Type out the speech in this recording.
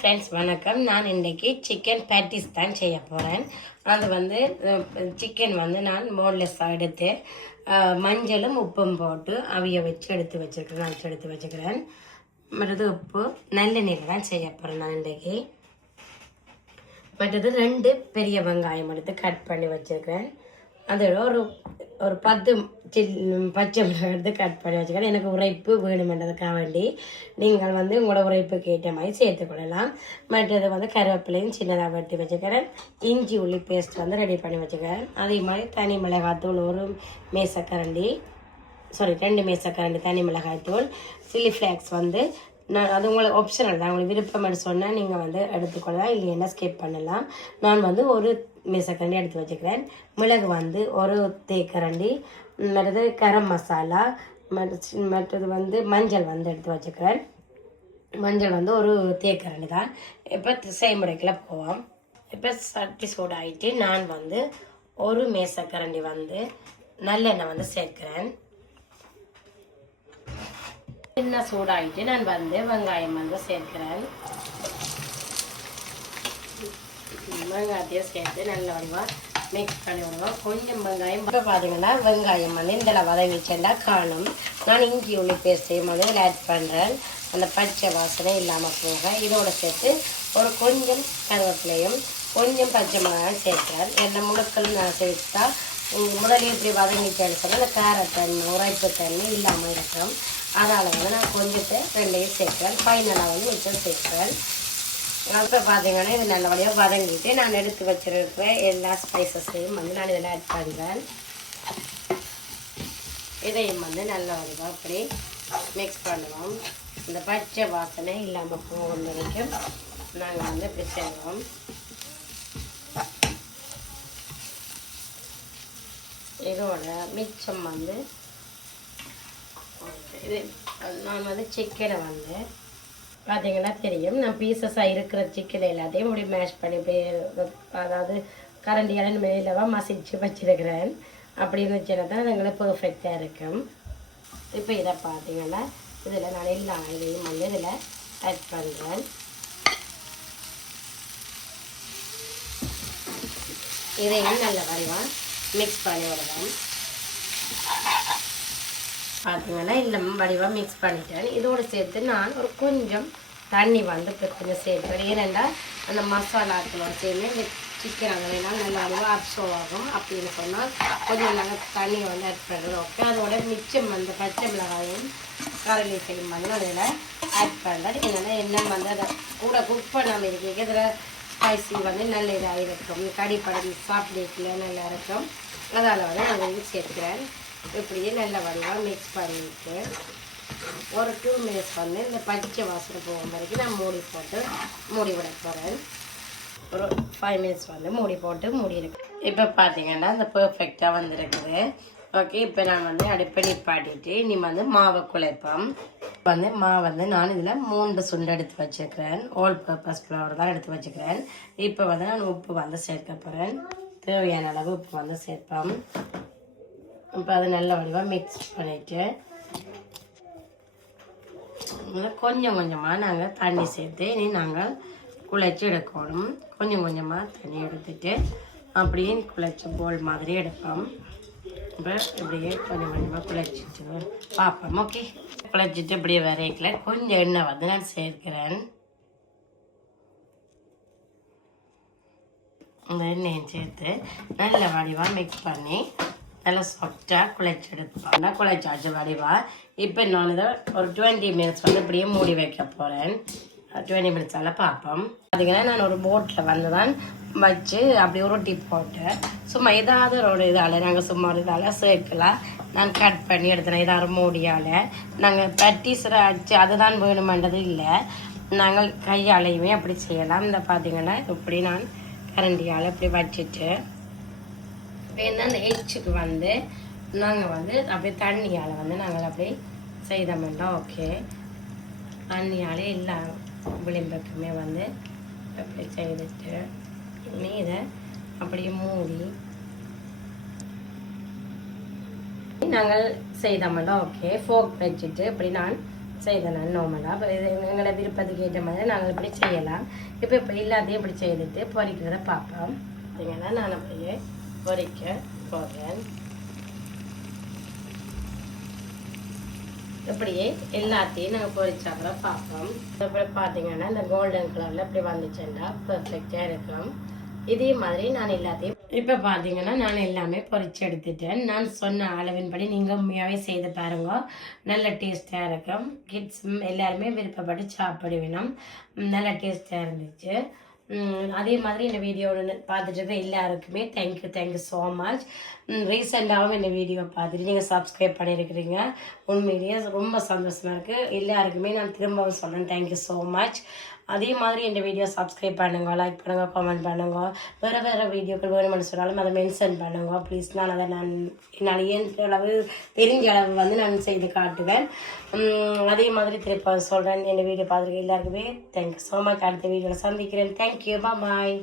Friends வணக்கம். நான் இன்றைக்கி சிக்கன் பேட்டிஸ் தான் செய்ய போகிறேன். அது வந்து சிக்கன் வந்து நான் போன்லெஸ்ஸாக எடுத்து மஞ்சளும் உப்பும் போட்டு அவிய வச்சு எடுத்து வச்சுக்கிறேன். மற்றது உப்பு நல்லெண்ணெயில் தான் செய்ய போகிறேன் நான் இன்றைக்கி. மற்றது 2 பெரிய வெங்காயம் எடுத்து கட் பண்ணி வச்சுருக்கிறேன். அதோட ஒரு 10 பச்சை மிளகாய் எடுத்து கட் பண்ணி வச்சுக்கிறேன். எனக்கு உரைப்பு வேணுமென்றதுக்காக வேண்டி நீங்கள் வந்து உங்களோட உரைப்புக்கு ஏற்ற மாதிரி சேர்த்துக்கொள்ளலாம். மற்றது வந்து கருவேப்பிலையும் சின்னதாக வெட்டி வச்சுக்கிறேன். இஞ்சி உள்ளி பேஸ்ட் வந்து ரெடி பண்ணி வச்சுக்கிறேன். அதே மாதிரி தனி மிளகாய்த்தூள் 2 மேசக்கரண்டி தனி மிளகாய்த்தூள். சில்லி ஃப்ளேக்ஸ் வந்து நான் அது உங்களுக்கு ஆப்ஷனல் தான், உங்களுக்கு விருப்பம்னு சொன்னால் நீங்கள் வந்து எடுத்துக்கொள்ளலாம், இல்லைன்னா ஸ்கிப் பண்ணலாம். நான் வந்து 1 மேசக்கரண்டி எடுத்து வச்சுக்கிறேன். மிளகு வந்து 1 தேக்கரண்டி. மற்றது கரம் மசாலா, மற்றது வந்து மஞ்சள் வந்து எடுத்து வச்சுக்கிறேன். மஞ்சள் வந்து 1 தேக்கரண்டி தான். இப்போ செய்முறைக்குள்ள போவோம். இப்போ சட்டி சூடாகிட்டு நான் வந்து 1 மேசக்கரண்டி வந்து நல்லெண்ணெய் வந்து சேர்க்கிறேன். எண்ணெய் சூடாகிட்டு நான் வந்து வெங்காயம் வந்து சேர்க்கிறேன். வெங்காயத்தையும் சேர்த்து நல்ல வடிவாக மிக்ஸ் பண்ணி விடுவோம். கொஞ்சம் வெங்காயம் இப்போ பார்த்தீங்கன்னா வெங்காயம் வந்து இந்த வதங்கிச்சேண்டா காணும். நான் இஞ்சி உள்ளி பேஸ்ட்டையும் வந்து இதில் ஆட் பண்ணுறேன். அந்த பச்சை வாசனை இல்லாமல் போக இதோடு சேர்த்து கொஞ்சம் கருவேப்பிலையும் கொஞ்சம் பச்சை மிளகாயும் சேர்க்கிறேன். என்ன முழுக்கள் நான் சேர்த்தா முதலே இப்படி வதங்கிச்சேன்னு சொன்னால் அந்த காரத்தன்மை உரைப்பு தன்மை இல்லாமல் இருக்கும். அதனால் வந்து நான் கொஞ்சத்தை 2ஐயும் சேர்க்கிறேன். ஃபைனலாக வந்து மிச்சம் சேர்க்கிறேன். அப்போ பார்த்தீங்கன்னா இது நல்லபடியாக வதங்கிட்டு நான் எடுத்து வச்சுருக்கிற எல்லா ஸ்பைசஸையும் வந்து நான் இதில் ஆட் பண்ணுறேன். இதையும் வந்து நல்ல வடிவாக அப்படி மிக்ஸ் பண்ணுவோம். இந்த பச்சை வாசனை இல்லாமல் போகும் வரைக்கும் நாங்கள் வந்து இப்படி செய்வோம். இதோட மிச்சம் வந்து இது நான் வந்து சிக்கனை வந்து பார்த்தீங்கன்னா தெரியும், நான் பீசஸாக இருக்கிற சிக்கனை எல்லாத்தையும் இப்படி மேஷ் பண்ணி அதாவது கரண்டியால் மேலவா மசிச்சு வச்சுருக்கிறேன். அப்படி இருந்துச்சுன்னா தான் எங்களுக்கு பர்ஃபெக்டாக இருக்கும். இப்போ இதை பார்த்தீங்கன்னா இதில் நான் எல்லா இதையும் வந்து இதில் ஆட் பண்ணுறேன். இதையும் நல்ல வடிவாக மிக்ஸ் பண்ணி விடுவோம். பார்த்தீங்கன்னா இல்லை வடிவாக மிக்ஸ் பண்ணிட்டேன். இதோடு சேர்த்து நான் கொஞ்சம் தண்ணி வந்து இப்போ கொஞ்சம் சேர்ப்பேன். ஏனெண்டா அந்த மசாலாக்களோட சேர்ந்து இந்த சிக்கன் அதெல்லாம் நல்லா வடிவாக அப்சர்வ் ஆகும். அப்படின்னு சொன்னால் கொஞ்சம் நாங்கள் தண்ணியை வந்து ஆட் பண்ணுறது ஓகே. அதோட மிச்சம் வந்து பச்சை மிளகாயும் கரலீசையும் வந்து அதில் ஆட் பண்ணுறேன். என்னென்னா எண்ணெய் வந்து அதை கூட குக் பண்ணாமல் இருக்கீங்க. இதில் ஸ்பைசி வந்து நல்ல இதாக இருக்கும். கடிப்படம் சாப்பிட்ல நல்லா இருக்கும். அதனால் வந்து நான் வந்து சேர்க்கிறேன். இப்படியே நல்ல வடிவாக மிக்ஸ் பண்ணிவிட்டு 2 மினிட்ஸ் வந்து இந்த பச்சை வாசனை போகும் வரைக்கும் நான் மூடி விட போகிறேன். 5 மினிட்ஸ் வந்து மூடி இருக்கு. இப்போ பார்த்தீங்கன்னா இந்த பர்ஃபெக்டாக வந்துருக்குது. ஓகே, இப்போ நான் வந்து அடுப்பை நிப்பாட்டிட்டு இனி வந்து மாவை குழைப்போம். மாவு வந்து நான் இதில் 3 சுண்டு எடுத்து வச்சுக்கிறேன். ஆல் பர்பஸ் ஃப்ளவர் தான் எடுத்து வச்சுக்கிறேன். இப்போ வந்து நான் உப்பு வந்து சேர்க்க போகிறேன். தேவையான அளவு உப்பு வந்து சேர்ப்போம். இப்போ அதை நல்ல வடிவாக மிக்ஸ் பண்ணிவிட்டு கொஞ்சம் கொஞ்சமாக நாங்கள் தண்ணி சேர்த்து இனி நாங்கள் குழைச்சி எடுக்கணும். கொஞ்சம் கொஞ்சமாக தண்ணி எடுத்துட்டு அப்படியே குழைச்சி போல் மாதிரி எடுப்போம். இப்போ இப்படியே கொஞ்சம் கொஞ்சமாக குழைச்சிட்டு பார்ப்போம். ஓகே, குழைச்சிட்டு இப்படியே வரைக்கல கொஞ்சம் எண்ணெய் வந்து நான் சேர்க்கிறேன். இந்த எண்ணெயை சேர்த்து நல்ல வடிவாக மிக்ஸ் பண்ணி நல்லா சாஃப்டாக குழைச்சி எடுத்துப்பாங்க. குழைச்சாச்சு வடிவாக. இப்போ நான் இதை 20 மினிட்ஸ் வந்து இப்படியே மூடி வைக்க போகிறேன். 20 மினிட்ஸால் பார்ப்போம். பார்த்தீங்கன்னா நான் ஒரு போட்டில் வந்து தான் வச்சு அப்படி உருட்டி போட்டேன். சும்மா ஏதாவது ஒரு இதால் நாங்கள் சும்மா ஒரு இதால் சேர்க்கலாம் நான் கட் பண்ணி எடுத்துனேன். ஏதாவது மூடியால் நாங்கள் பட்டிஸில் அடித்து அதுதான் வேணுமென்றது இல்லை, நாங்கள் கையாலையுமே அப்படி செய்யலாம். இந்த பார்த்தீங்கன்னா இப்படி நான் கரண்டியால் இப்படி வச்சுட்டு இப்போ அந்த எச்சுக்கு வந்து நாங்கள் வந்து அப்படியே தண்ணியால் வந்து நாங்கள் அப்படி செய்தோம்னா ஓகே. தண்ணியாலே எல்லா விளிம்புக்குமே வந்து அப்படி செய்துட்டு இதை அப்படியே மூடி நாங்கள் செய்தோம்னா ஓகே. ஃபோக் வச்சுட்டு இப்படி நான் செய்தேன் நான் நார்மலாக. அப்போ இது எங்களை விருப்பத்துக்கு ஏற்ற மாதிரி நாங்கள் இப்படி செய்யலாம். இப்போ எல்லாத்தையும் இப்படி செய்துட்டு பொரிக்கிறத பார்ப்போம். பார்த்தீங்கன்னா நான் அப்படியே பொரிக்க போகிறேன். இப்படியே எல்லாத்தையும் நாங்கள் பொரிச்சாப்புற பார்ப்போம். அப்புறம் பார்த்தீங்கன்னா இந்த கோல்டன் கலரில் இப்படி வந்துச்சுன்னா பெர்ஃபெக்டாக இருக்கும். இதே மாதிரி நான் எல்லாத்தையும் இப்போ பார்த்தீங்கன்னா நான் எல்லாமே பொரிச்சு எடுத்துட்டேன். நான் சொன்ன அளவின்படி நீங்கள் உண்மையாகவே செய்து பாருங்க, நல்ல டேஸ்ட்டாக இருக்கும். கிட்ஸும் எல்லாருமே விருப்பப்பட்டு சாப்பிடுவேணும். நல்ல டேஸ்ட்டாக இருந்துச்சு. அதே மாதிரி இந்த வீடியோவில் பார்த்துட்டு இருக்க எல்லாருக்குமே தேங்க்யூ ஸோ மச். ரீசெண்டாகவும் இந்த வீடியோ பார்த்துட்டு நீங்கள் சப்ஸ்கிரைப் பண்ணியிருக்கிறீங்க. உண்மையிலேயே ரொம்ப சந்தோஷமாக இருக்குது. எல்லாருக்குமே நான் திரும்பவும் சொல்கிறேன் தேங்க்யூ ஸோ மச். அதே மாதிரி இந்த வீடியோ சப்ஸ்கிரைப் பண்ணுங்க, லைக் பண்ணுங்க, கமெண்ட் பண்ணுங்க. வேறு வீடியோக்கள் வேணும்னு சொன்னாலும் அதை மென்ஷன் பண்ணுங்க ப்ளீஸ். நான் அதை என்னால் இயன்ற அளவு தெரிஞ்ச அளவு வந்து நான் செய்து காட்டுவேன். அதே மாதிரி திருப்ப சொல்கிறேன். இந்த வீடியோ பார்த்துருக்க எல்லாருக்குமே தேங்க்யூ ஸோ மச். அடுத்த வீடியோவில் சந்திக்கிறேன். தேங்க்யூ, பாய்.